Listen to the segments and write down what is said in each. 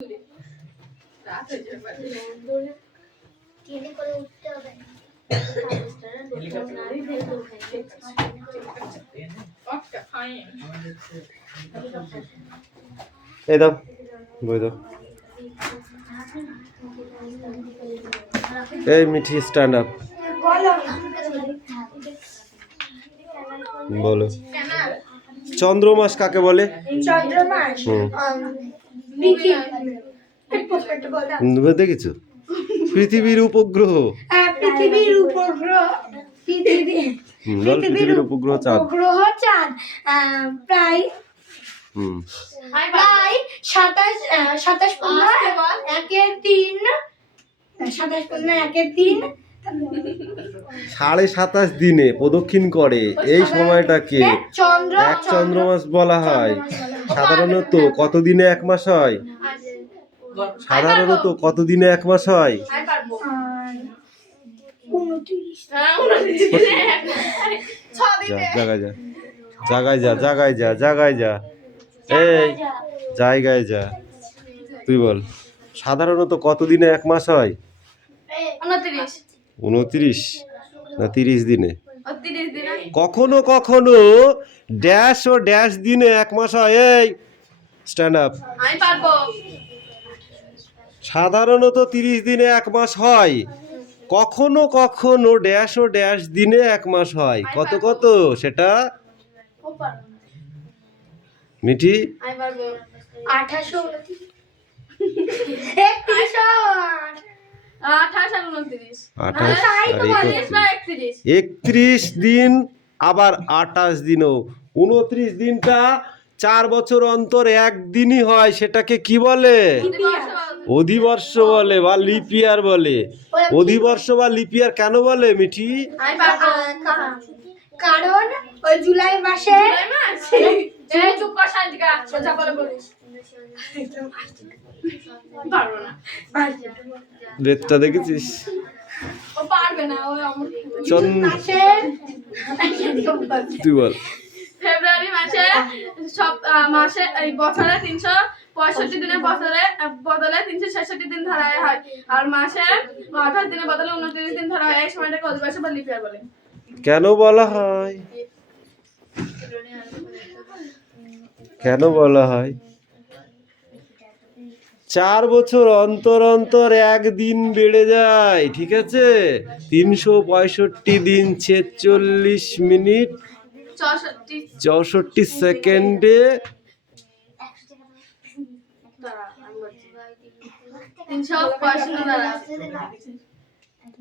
এই দাও বই দাও। এই মিঠি স্ট্যান্ড আপ বলো। চন্দ্রমাস কাকে বলে? দেখেছো? পৃথিবীর উপগ্রহ। পৃথিবীর উপগ্রহ পৃথিবীর উপগ্রহ চাঁদ। প্রায় 27.5 দিনে প্রদক্ষিণ করে। এই সময়টাকে এক চন্দ্রমাস বলা হয়। সাধারণত কত দিনে এক মাস হয়? সাধারণত কত দিনে এক মাস হয়? জায়গায় যা, জায়গায় যা, জায়গায় যা, জায়গায় যা, এই জায়গায় যা। তুই বল সাধারণত কত দিনে এক মাস হয়? 29 না 30 দিনে। কখনো কখনো ড্যাশ ও ড্যাশ দিনে এক মাস হয়। এই স্ট্যান্ড আপ। সাধারণত 30 দিনে এক মাস হয়। কখনো কখনো ড্যাশ ও ড্যাশ দিনে এক মাস হয়। কত কত সেটা মিঠি? 31 দিন, আবার 28 দিনও। 29 দিনটা 4 বছর অন্তর একদিনই হয়। সেটাকে কি বলে? অধিবর্ষ বলে বা লিপ ইয়ার বলে। অধিবর্ষ বা লিপ ইয়ার কেন বলে মিঠি? কারণ ওই জুলাই মাসে বেদটা দেখেছিস? তুই বল। ফেব্রুয়ারি মাসে সব মাসে এই বছরে 365 দিনের বদলে 366 দিন ধরা হয়। আর মাসে 28 দিনের বদলে 29 দিন ধরা হয়। এই সময়টাকে অধিবর্ষ বা লিপ ইয়ার বলে। কেন বলা হয়? কেন বলা হয়? 4 বছর অন্তর অন্তর একদিন বেড়ে যায়। ঠিক আছে? 365 দিন 46 মিনিট 64 সেকেন্ডে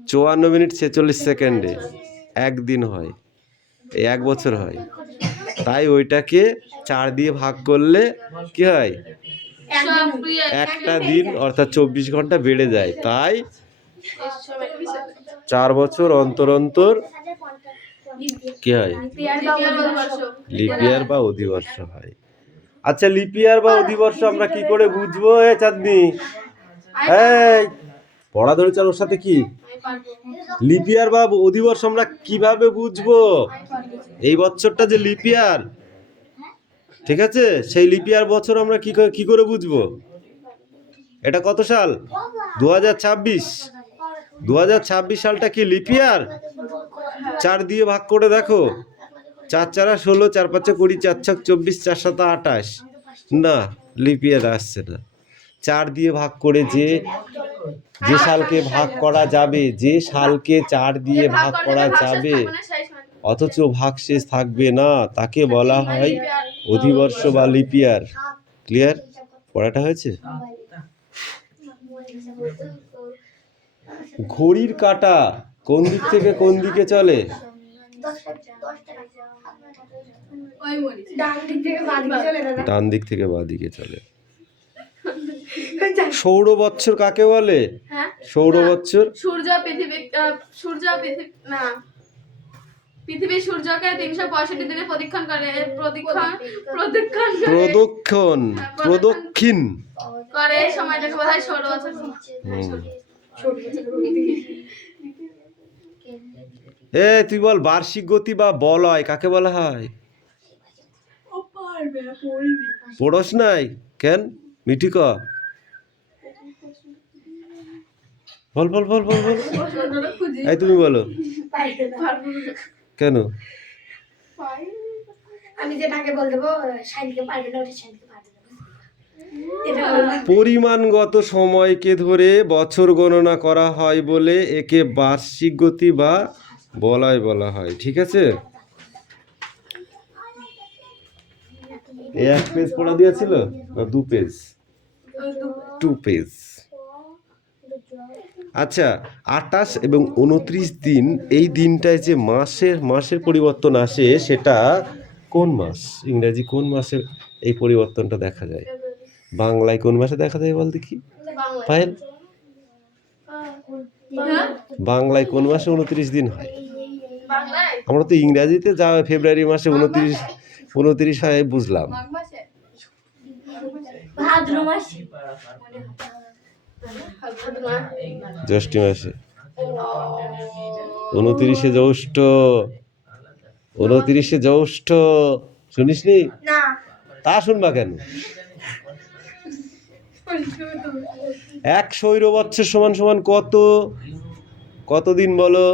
54 মিনিট 46 সেকেন্ডে একদিন হয়। এই 1 বছর হয়। তাই ওইটাকে 4 দিয়ে ভাগ করলে কি হয়? একটা দিন অর্থাৎ 24 ঘন্টা বেড়ে যায়। তাই 4 বছর অন্তর অন্তর কি হয়? লিপ ইয়ার বা অধিবর্ষ হয়। আচ্ছা, লিপ ইয়ার বা অধিবর্ষ আমরা কি করে বুঝবো? এ চাঁদনি, এই পড়া ধরে চার ওর সাথে কি লিপ ইয়ার বা অধিবর্ষ আমরা কিভাবে বুঝবো? এই বছরটা যে লিপ ইয়ার, ঠিক আছে, সেই লিপ ইয়ার বছর আমরা কি করে বুঝবো? এটা কত সাল? 2026। 2026 সালটা কি লিপ ইয়ার? 4 দিয়ে ভাগ করে দেখো। 4 4 16, 4 5 20, 4 6 24, 4 7 28। না, লিপ ইয়ার আসছে না। 4 দিয়ে ভাগ করে যে সালকে ভাগ করা যাবে, যে সালকে 4 দিয়ে ভাগ করা যাবে অথচ ভাগশেষ থাকবে না, তাকে বলা হয় অধিবর্ষ বা লিপ ইয়ার। ক্লিয়ার? পড়াটা হয়েছে? ঘড়ির কাঁটা কোন দিক থেকে কোন দিকে চলে? ডান দিক থেকে বাঁ দিকে চলে। সৌর বৎসর কাকে বলে? সৌর বৎসর পৃথিবী সূর্যকে 365 দিনে প্রদক্ষিণ করে। প্রদক্ষিণ করে। এই সময়টাকে বলা হয় সৌর বৎসর। তুই বল বার্ষিক গতি বা বলয় কাকে বলা হয়? পড়স নাই কেন মিঠি? বল বল বল বল বল বছরটা খুঁজি এই তুমি বলো পারবে না। কেন? আমি যেটাকে বল দেবো শাইনকে পারবে না, ওটা শাইনকে পারবে না। এটা বলবো। পরিমাণগত সময়কে ধরে বছর গণনা করা হয় বলে একে বার্ষিক গতি বা বলয় বলা হয়। ঠিক আছে, এক পেজ পড়া দিয়েছিল না 2 পেজ? 2 পেজ। আচ্ছা, 28 এবং 29 দিন, এই দিনটায় যে মাসের পরিবর্তন আসে সেটা কোন মাস? ইংরেজি কোন মাসে এই পরিবর্তনটা দেখা যায়? বাংলায় কোন মাসে দেখা যায় বল দেখি পায়েল? বাংলায় কোন মাসে 29 দিন হয়? বাংলায় আমরা তো ইংরেজিতে যা ফেব্রুয়ারি মাসে 29 হয় বুঝলাম। মাঘ মাসে ভাদ্র মাস। জ্যৈষ্ঠ মাসে 29 জ্যৈষ্ঠ। 29 জ্যৈষ্ঠ শুনিসনি? না, তা শুনবা কেন? 1 সৌর বৎসর সমান সমান কত দিন বলো?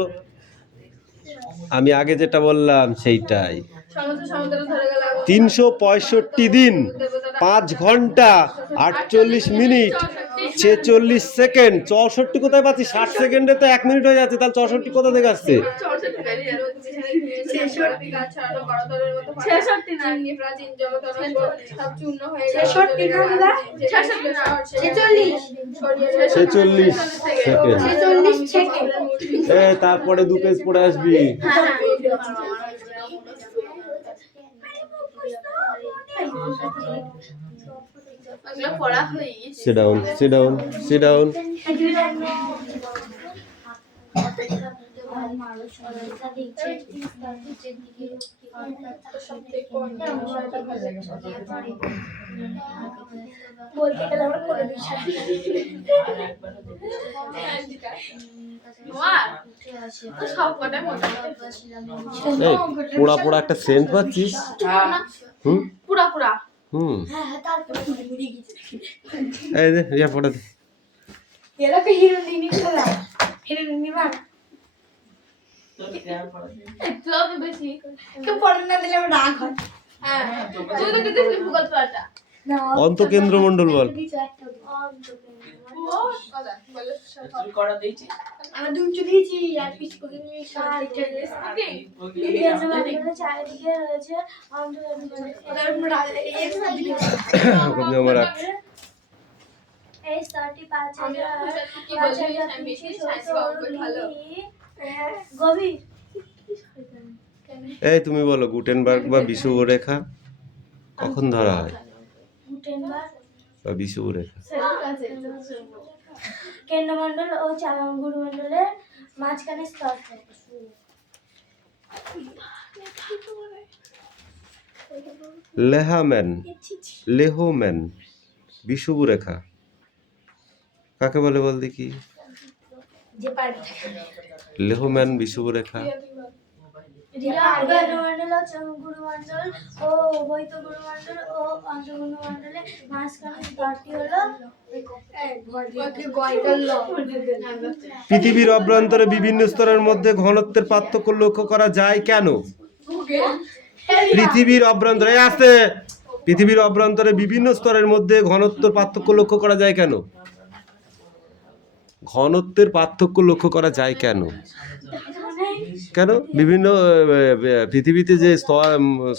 আমি আগে যেটা বললাম সেইটাই। সমুদ্র ধরে গেল 365 দিন, 5 ঘন্টা 48 মিনিট 46 সেকেন্ড। 64 কোথায় পাচ্ছি? 60 সেকেন্ডে তো 1 মিনিট হয়ে যাচ্ছে, তাহলে 64 কোথা থেকে আসছে? 66 না প্রাচীন জগতর সব চূর্ণ হয়ে গেল 66 না দাদা? 46 46 সেকেন্ড। 46 সেকেন্ড। তারপরে 2 পেজ পড়ে আসবি। ওগুলো পড়া হয়ে গেছে Sit down, sit down, sit down. বলতে গেলে আমার কোনো বিষয় নেই। তোমার তো সব কটাই মোটামুটি এই পোড়া একটা সেন্ট পাচ্ছিস? হুম পুরা পুরা হুম হ্যাঁ, তারপরে ঘুরে গেছে। এই দে ইয়া পড়া দে। এরকম হিরোইনি খেলা, হিরোইনি মান। একটু বেশি কেউ পড়ে না দিলে আমার রাগ হয়। হ্যাঁ তুই তো দিতেছিস ভূগোল পড়াটা না, অন্তকেন্দ্রমণ্ডল বল। আমরা দুটো দিয়েছি আর পিছ করে নিয়ে চারিদিকে রয়েছে আমার এই স্তরটি 5,000 কি বলছিস আমি বেশি সায়েন্স ভালো গভীর। এই তুমি বলো গুটেনবার্গ বা বিষুবরেখা কখন ধরা হয়? গুটেনবার্গ বা বিষুবরেখা কেন্দ্রমণ্ডল ও গুরুমণ্ডলের মাঝখানে স্তর থাকে। লেহম্যান বিষুবরেখা কাকে বলে বল দেখি? যে পারে লেহম্যান বিষুবরেখা কেন্দ্রমণ্ডল ও গুরুমণ্ডল ও অবৈত গুরুমণ্ডল ও অন্তর্গুরুমণ্ডলের মাঝখানে স্তরটি হলো পৃথিবীর অভ্যন্তরে বিভিন্ন স্তরের মধ্যে ঘনত্বের পার্থক্য লক্ষ্য করা যায় কেন? পৃথিবীর অভ্যন্তরে বিভিন্ন স্তরের মধ্যে ঘনত্বের পার্থক্য লক্ষ্য করা যায় কেন? ঘনত্বের পার্থক্য লক্ষ্য করা যায় কেন? কেন? বিভিন্ন পৃথিবীতে যে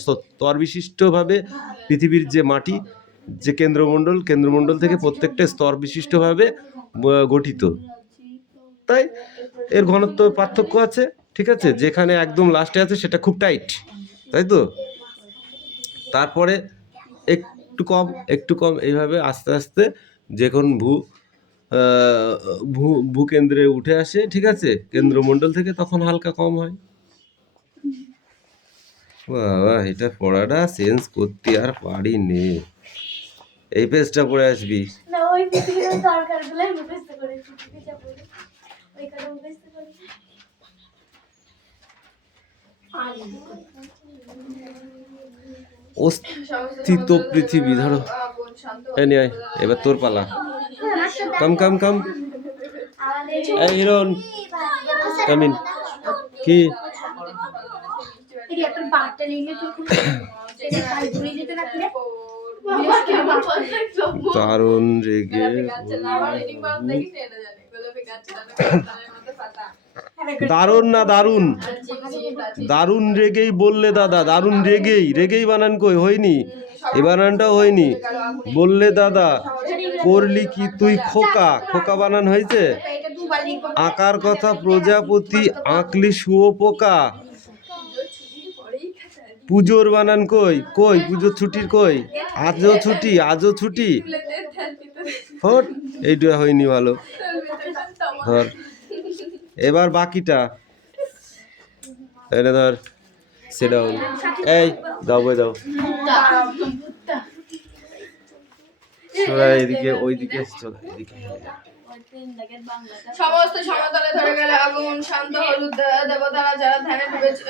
স্তর বিশিষ্টভাবে পৃথিবীর যে মাটি যে কেন্দ্রমণ্ডল থেকে প্রত্যেকটা স্তর বিশিষ্টভাবে গঠিত, তাই এর ঘনত্ব পার্থক্য আছে। ঠিক আছে, যেখানে একদম লাস্টে আছে সেটা খুব টাইট, তাই তো। তারপরে একটু কম এইভাবে আস্তে আস্তে যখন ভূকেন্দ্রে উঠে আসে, ঠিক আছে, কেন্দ্রমণ্ডল থেকে, তখন হালকা কম হয়। বাবা, এটা পড়াটা চেঞ্জ করতে আর পারি নে। এই পেজটা পড়ে আসবি। না, ওই পৃথিবীর দরকারগুলোই মুখস্থ করে পৃথিবী যা বলে ওই কথা মুখস্থ করে। অস্থিত পৃথিবী ধরো। এবার তোর পালা। কাম আমার এই হিরণ কামিন কি এই একটা বার্তা নিলে তো খুব খালি ঘুরে যেতে না কিরে দারুণ রেগে দারুণ না দারুণ দারুণ রেগেই বললে দাদা দারুণ রেগেই বানান কই হয়নি এই বানানটাও হয়নি বললে দাদা করলি কি তুই খোকা খোকা বানান হয়েছে এটা দুবার লিখবো আকার কথা প্রজাপতি আঁকলি শুয়োপোকা পুজোর বানান কই কই পুজোর ছুটির কই আজও ছুটি হট এইটা হয়নি ভালো ধর এবার বাকিটা এটা ধর সেটাও এই দাও বই দাও চলে এদিকে ওইদিকে চলে এদিকে সমস্ত সমতলে ধরে গেল আগুন শান্ত হলুদ দেবতারা যারা ধ্যানে ডুবেছিল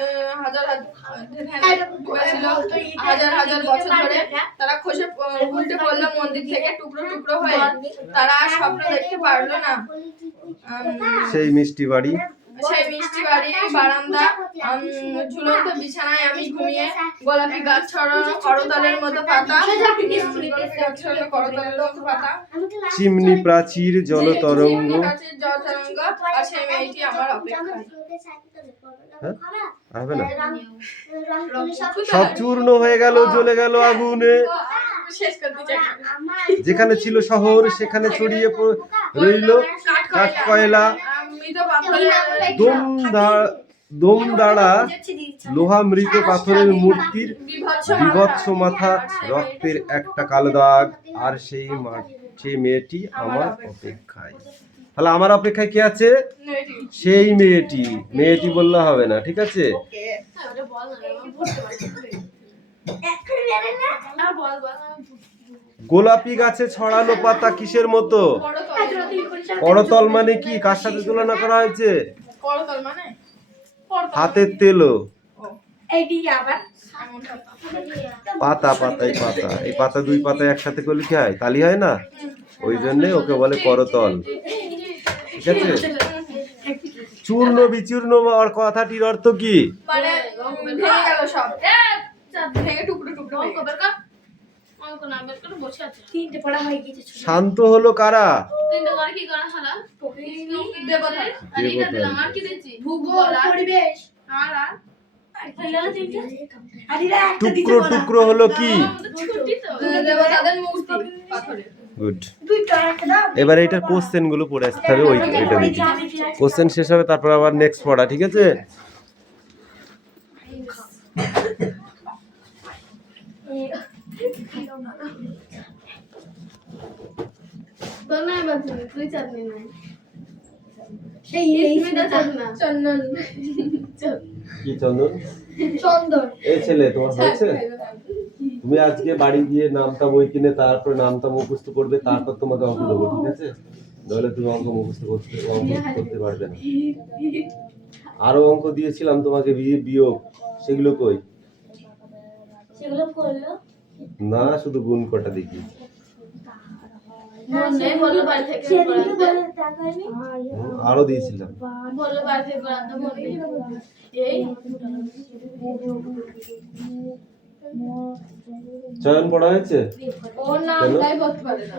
হাজার হাজার বছর ধরে তারা খসে উল্টে পড়লো মন্দির থেকে টুকরো টুকরো হয়ে তারা আর স্বপ্ন দেখতে পারলো না সেই মিষ্টি বাড়ি সেই মিষ্টি বাড়ি বারান্দা ঝুলন্ত বিছানায় আমি ঘুমিয়ে গোলাপি গাছ ছড়ানো করতলের মতো পাতা করতলের মতো পাতা চিমনি প্রাচীর জলতরঙ্গ কাছের জলতরঙ্গ আর সেই মেয়েটি আমার অপেক্ষায় হবে না সব চূর্ণ হয়ে গেল জ্বলে গেল আগুনে শেষ করতে চাই যেখানে ছিল শহর সেখানে ছড়িয়ে রইল কাঠ কয়লা মৃত পাথরের দম দাঁড়া লোহা মৃত পাথরের মূর্তির বিভৎস মাথা রক্তের একটা কালো দাগ আর সেই মেয়েটি আমার অপেক্ষায় তাহলে আমার অপেক্ষায় কে আছে সেই মেয়েটি বললে হবে না ঠিক আছে গোলাপি গাছে ছড়ানো পাতা কিসের মতো করতল মানে কি কার সাথে তুলনা করা হয়েছে করতল মানে হাতের তেলও এইটি আবার পাতা এই পাতা দুই পাতা একসাথে করলে কি হয় তালি হয় না ওই জন্যে ওকে বলে করতল ঠিক আছে চূর্ণ বিচূর্ণ আর কথাটির অর্থ কি মানে ভেঙে গেল সব ভেঙে টুকরো টুকরো হয়ে গেল। তিনটে পড়া হয়ে গেছে শান্ত হলো কারা দেবতা ভূগোল পরিবেশ টুকরো টুকরো হলো কি দেবতাদের মূর্তি পাথরের গুড দুইটা একটা দাও এবার এইটার কোশ্চেন গুলো পড়ে আসতে হবে ওই এটা দেখি কোশ্চেন শেষ হবে তারপর আবার নেক্সট পড়া ঠিক আছে সেই চন্দন কি চন্দন চন্দন এই ছেলে তোমার হয়েছে তুমি আজকে বাড়ি গিয়ে নামটা বই কিনে তারপর নামটা মুখস্থ করবে তারপর তোমাকে অঙ্ক দেবো ঠিক আছে নাহলে তুমি অঙ্ক মুখস্থ করতে পারবে না আরো অঙ্ক দিয়েছিলাম তোমাকে বিয়োগ সেগুলো কই সেগুলো করলো না শুধু গুণ কটা দেখি সেদিনকে বলে টাকায়নি আরো দিয়েছিলাম চয়ন পড়া হয়েছে ওর নামটাই বলতে পারে না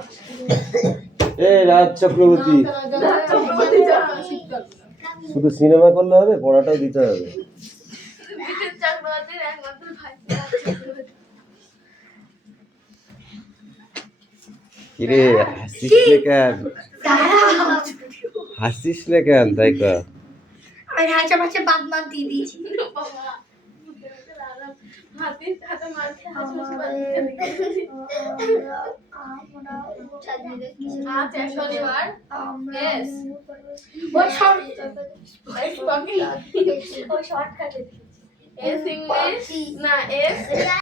এই রাজ চক্রবর্তী শুধু সিনেমা করলে হবে পড়াটাও দিতে হবে চক্রবর্তীর একমাত্র ভাই কিরে হাসিস না কেন তাই কা আমি হাঁচা পাশে বাদ মার দিয়ে দিয়েছি হাতে মার খেয়ে শনিবার yes ওই সব S English না S